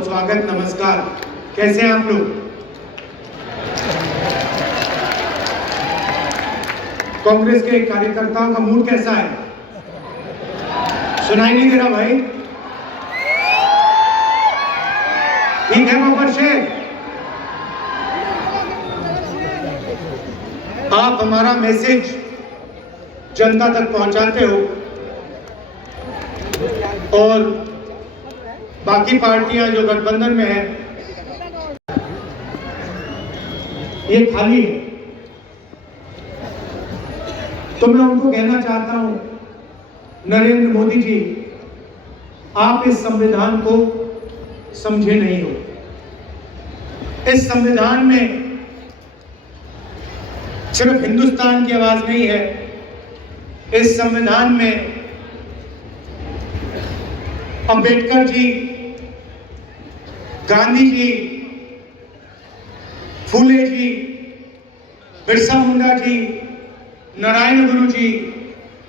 बहुत स्वागत, नमस्कार। कैसे हैं आप लोग? कांग्रेस के कार्यकर्ताओं का मूड कैसा है? सुनाई नहीं दे रहा भाई? ठीक है मोहम्मद शेख, आप हमारा मैसेज जनता तक पहुंचाते हो और बाकी पार्टियां जो गठबंधन में है ये खाली है, तो मैं उनको कहना चाहता हूं, नरेंद्र मोदी जी, आप इस संविधान को समझे नहीं हो। इस संविधान में सिर्फ हिंदुस्तान की आवाज नहीं है, इस संविधान में अंबेडकर जी, गांधी जी, फूले जी, बिरसा मुंडा जी, नारायण गुरु जी,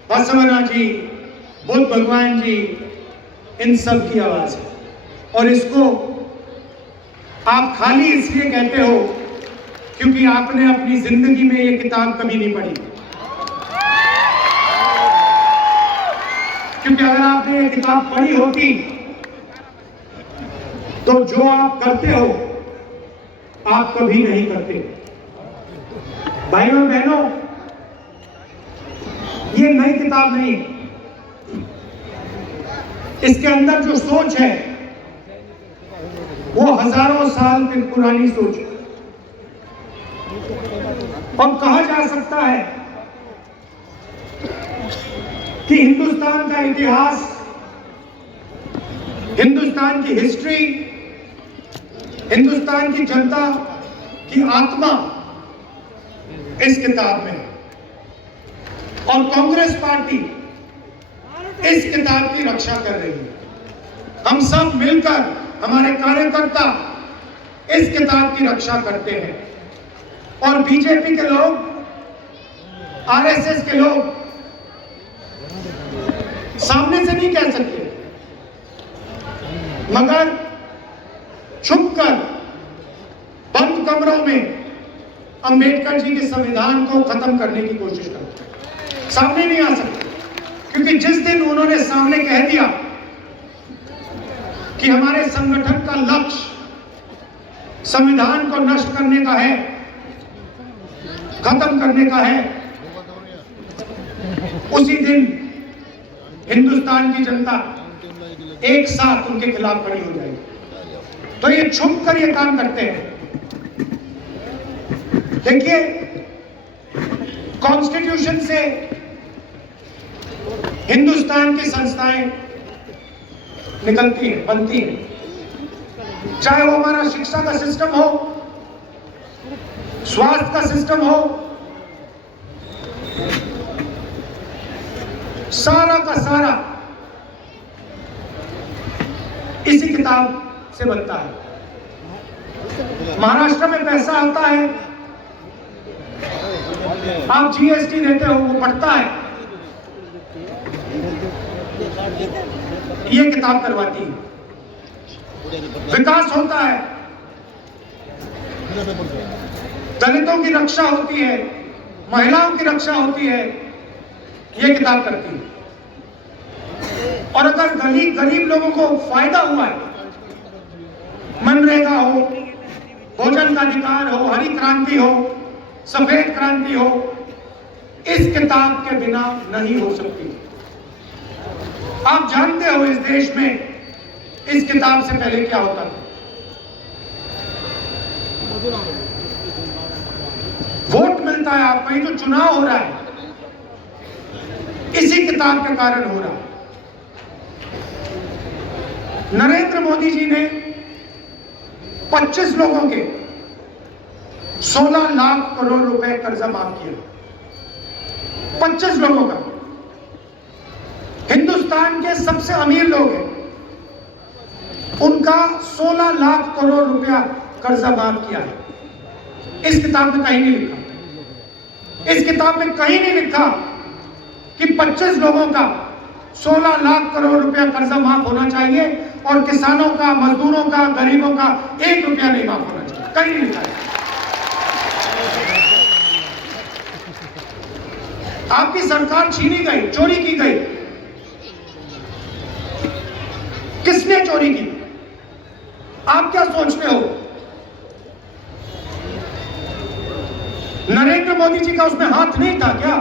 बसवना जी, बुद्ध भगवान जी, इन सब की आवाज है। और इसको आप खाली इसलिए कहते हो क्योंकि आपने अपनी जिंदगी में ये किताब कभी नहीं पढ़ी। क्योंकि अगर आपने ये किताब पढ़ी होती तो जो आप करते हो आप कभी नहीं करते। भाइयों और बहनों, ये नई किताब नहीं, इसके अंदर जो सोच है वो हजारों साल की पुरानी सोच है। और कहा जा सकता है कि हिंदुस्तान का इतिहास, हिंदुस्तान की हिस्ट्री, हिंदुस्तान की जनता की आत्मा इस किताब में है। और कांग्रेस पार्टी इस किताब की रक्षा कर रही है। हम सब मिलकर, हमारे कार्यकर्ता इस किताब की रक्षा करते हैं। और बीजेपी के लोग, आरएसएस के लोग सामने से नहीं कह सकते, मगर छुपकर बंद कमरों में अंबेडकर जी के संविधान को खत्म करने की कोशिश करते हैं। सामने नहीं आ सकते, क्योंकि जिस दिन उन्होंने सामने कह दिया कि हमारे संगठन का लक्ष्य संविधान को नष्ट करने का है, खत्म करने का है, उसी दिन हिंदुस्तान की जनता एक साथ उनके खिलाफ खड़ी हो जाएगी। तो ये छुप कर ये काम करते हैं। देखिए, कॉन्स्टिट्यूशन से हिंदुस्तान की संस्थाएं निकलती हैं, बनती हैं। चाहे वो हमारा शिक्षा का सिस्टम हो, स्वास्थ्य का सिस्टम हो, सारा का सारा इसी किताब से बनता है। महाराष्ट्र में पैसा आता है, आप जीएसटी देते हो, वो बढ़ता है, ये किताब करवाती है। विकास होता है, दलितों की रक्षा होती है, महिलाओं की रक्षा होती है, ये किताब करती है। और अगर गरीब लोगों को फायदा हुआ है, मनरेगा हो, भोजन का अधिकार हो, हरी क्रांति हो, सफेद क्रांति हो, इस किताब के बिना नहीं हो सकती। आप जानते हो इस देश में इस किताब से पहले क्या होता था। वोट मिलता है आपको, ये जो चुनाव हो रहा है इसी किताब के कारण हो रहा है। नरेंद्र मोदी जी ने 25 लोगों के 16 लाख करोड़ रुपए कर्जा माफ किया। 25 लोगों का, हिंदुस्तान के सबसे अमीर लोग हैं, उनका 16 लाख करोड़ रुपया कर्जा माफ किया है। इस किताब में कहीं नहीं लिखा, इस किताब में कहीं नहीं लिखा कि 25 लोगों का 16 लाख करोड़ रुपया कर्जा माफ होना चाहिए और किसानों का, मजदूरों का, गरीबों का 1 रुपया नहीं माफ होना चाहिए, कहीं नहीं लिखा है। आपकी सरकार छीनी गई, चोरी की गई। किसने चोरी की? आप क्या सोचते हो? नरेंद्र मोदी जी का उसमें हाथ नहीं था क्या?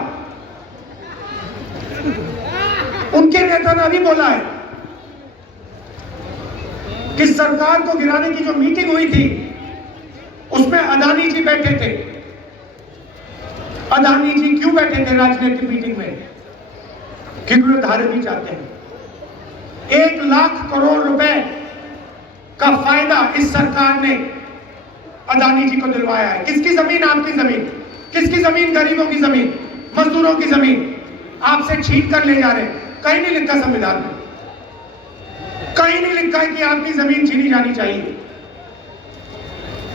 उनके नेता ने अभी बोला है कि सरकार को गिराने की जो मीटिंग हुई थी उसमें अदानी जी बैठे थे। अदानी जी क्यों बैठे थे राजनीतिक मीटिंग में? क्योंकि वो धारे भी चाहते हैं। 1 लाख करोड़ रुपए का फायदा इस सरकार ने अदानी जी को दिलवाया है। किसकी जमीन? आपकी जमीन। किसकी जमीन? गरीबों की जमीन, मजदूरों की जमीन आपसे छीन कर ले जा रहे हैं। कहीं नहीं लिखा संविधान में, कहीं नहीं लिखा है कि आपकी जमीन छीनी जानी चाहिए।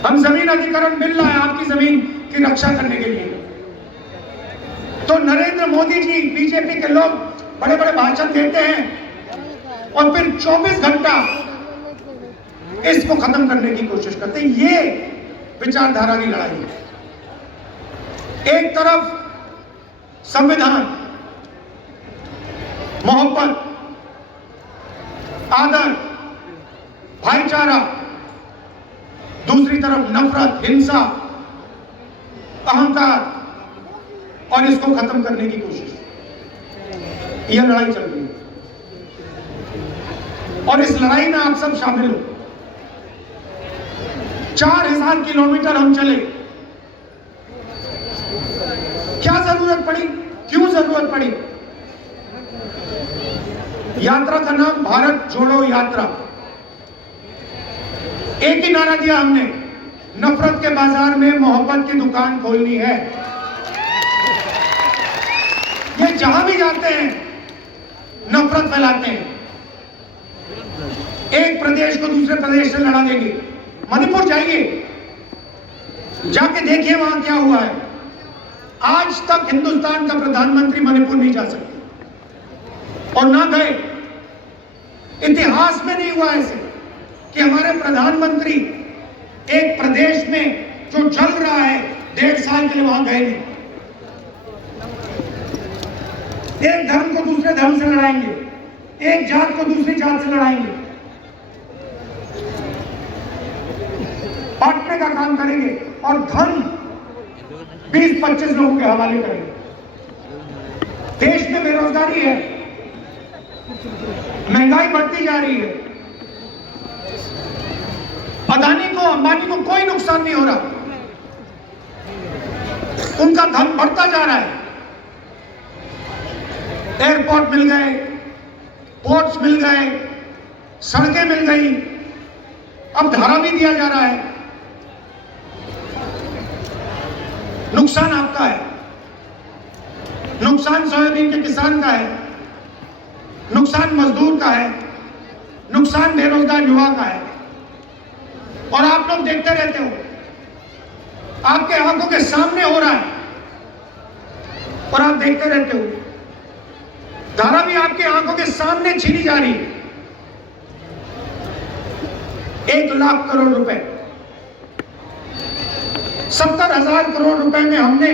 हम जमीन अधिग्रहण मिल रहा है आपकी जमीन की रक्षा करने के लिए। तो नरेंद्र मोदी जी, बीजेपी के लोग बड़े बड़े भाषण देते हैं और फिर 24 घंटा इसको खत्म करने की कोशिश करते हैं। ये विचारधारा की लड़ाई है। एक तरफ संविधान, मोहब्बत, आदर, भाईचारा, दूसरी तरफ नफरत, हिंसा, अहंकार और इसको खत्म करने की कोशिश। यह लड़ाई चल रही है और इस लड़ाई में आप सब शामिल हो। 4000 किलोमीटर हम चले। क्या जरूरत पड़ी? क्यों जरूरत पड़ी? यात्रा का नाम भारत जोड़ो यात्रा। एक ही नारा दिया हमने, नफरत के बाजार में मोहब्बत की दुकान खोलनी है। ये जहां भी जाते हैं नफरत फैलाते हैं। एक प्रदेश को दूसरे प्रदेश से लड़ा देंगे। मणिपुर जाइए, जाके देखिए वहां क्या हुआ है। आज तक हिंदुस्तान का प्रधानमंत्री मणिपुर नहीं जा सकते और ना गए। इतिहास में नहीं हुआ ऐसे कि हमारे प्रधानमंत्री एक प्रदेश में जो चल रहा है 1.5 साल के लिए वहां गए नहीं। एक धर्म को दूसरे धर्म से लड़ाएंगे, एक जात को दूसरी जात से लड़ाएंगे, बांटने का काम करेंगे और धन 20-25 लोगों के हवाले करेंगे। देश में बेरोजगारी है, महंगाई बढ़ती जा रही है। अदानी को, अंबानी को कोई नुकसान नहीं हो रहा, उनका धन बढ़ता जा रहा है। एयरपोर्ट मिल गए, पोर्ट्स मिल गए, सड़कें मिल गई, अब धारा भी दिया जा रहा है। नुकसान आपका है, नुकसान सोयाबीन के किसान का है, नुकसान मजदूर का है, नुकसान बेरोजगार युवा का है। और आप लोग देखते रहते हो, आपके आंखों के सामने हो रहा है और आप देखते रहते हो। धारा भी आपके आंखों के सामने छीनी जा रही है। 1 लाख करोड़ रुपए, 70,000 करोड़ रुपए में हमने